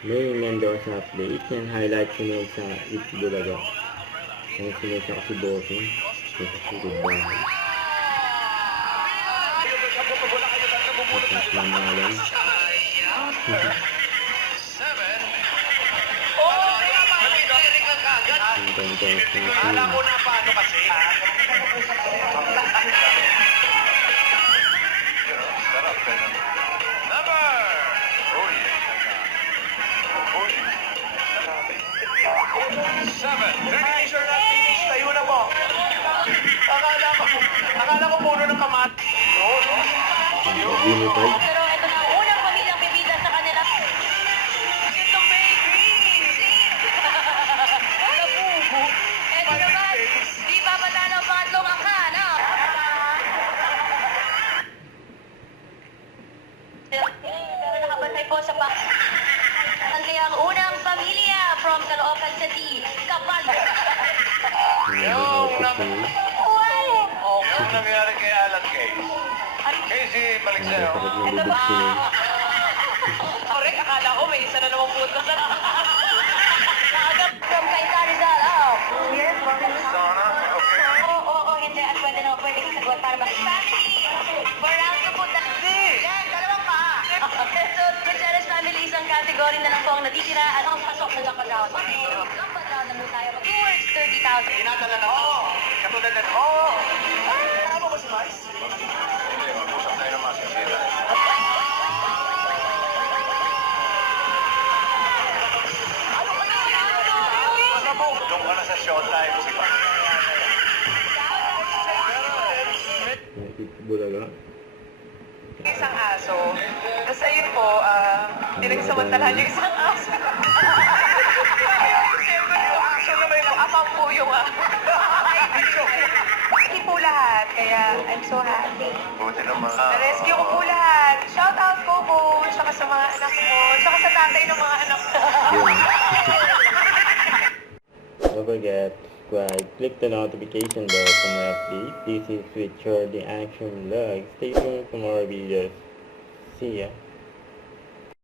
May Mendoza update. Yan, highlight ko na sa Itbulaga. Yan, sinisa ko si Bossing. Sinisa si Goodbye. Tapos na mga lang. Akala ko na paano kasi. Number! Seven. Sure na finish. Tayo na po. Akala ko puno ng kamat. Unified. Pero ito na ang unang pamilyang bibida sa kanila. Ito, baby! Nabubo. Ito naman, di ba matalo ang pangatlong angkan, ha? Pero nakabantay po sa ang kayang unang pamilya from Caloocan City, Kapal. Yung nangyari kay Alan Case. Casey, balik sa'yo. Ito ba? Correct, akala ko may isa na namang puto sa Naagap from Kaita Rizal. Oh, yes, Sana? Okay. Oo, hindi. At pwede na, pwede kang sagot para family. For round to put yan, dalawang pa. So, Gutierrez family, isang category na lang po ang natitira. At ang pasok na jackpot round. Jackpot round na muna tayo. Towards 30,000. Tinatala na, oo. Katulad na, oo. Tama ba si Vice? Hindi, mag-usap tayo ng masasira. Doon ka na sa showtime, si Vice. Yan, Itbulaga. Isang aso. Tapos ayun po, pinagsamantalahan yung isang aso. Siyempre yung aso na may apang po yung Hindi po lahat, kaya I'm so happy. Buti naman. Na-rescue ko po lahat. Shout out po po, tsaka sa mga anak ko, tsaka sa tatay ng mga anak ko. Yun. Don't forget, subscribe, click the notification bell for more updates. This is with Charlie Action Vlog. Stay tuned for more videos. See ya.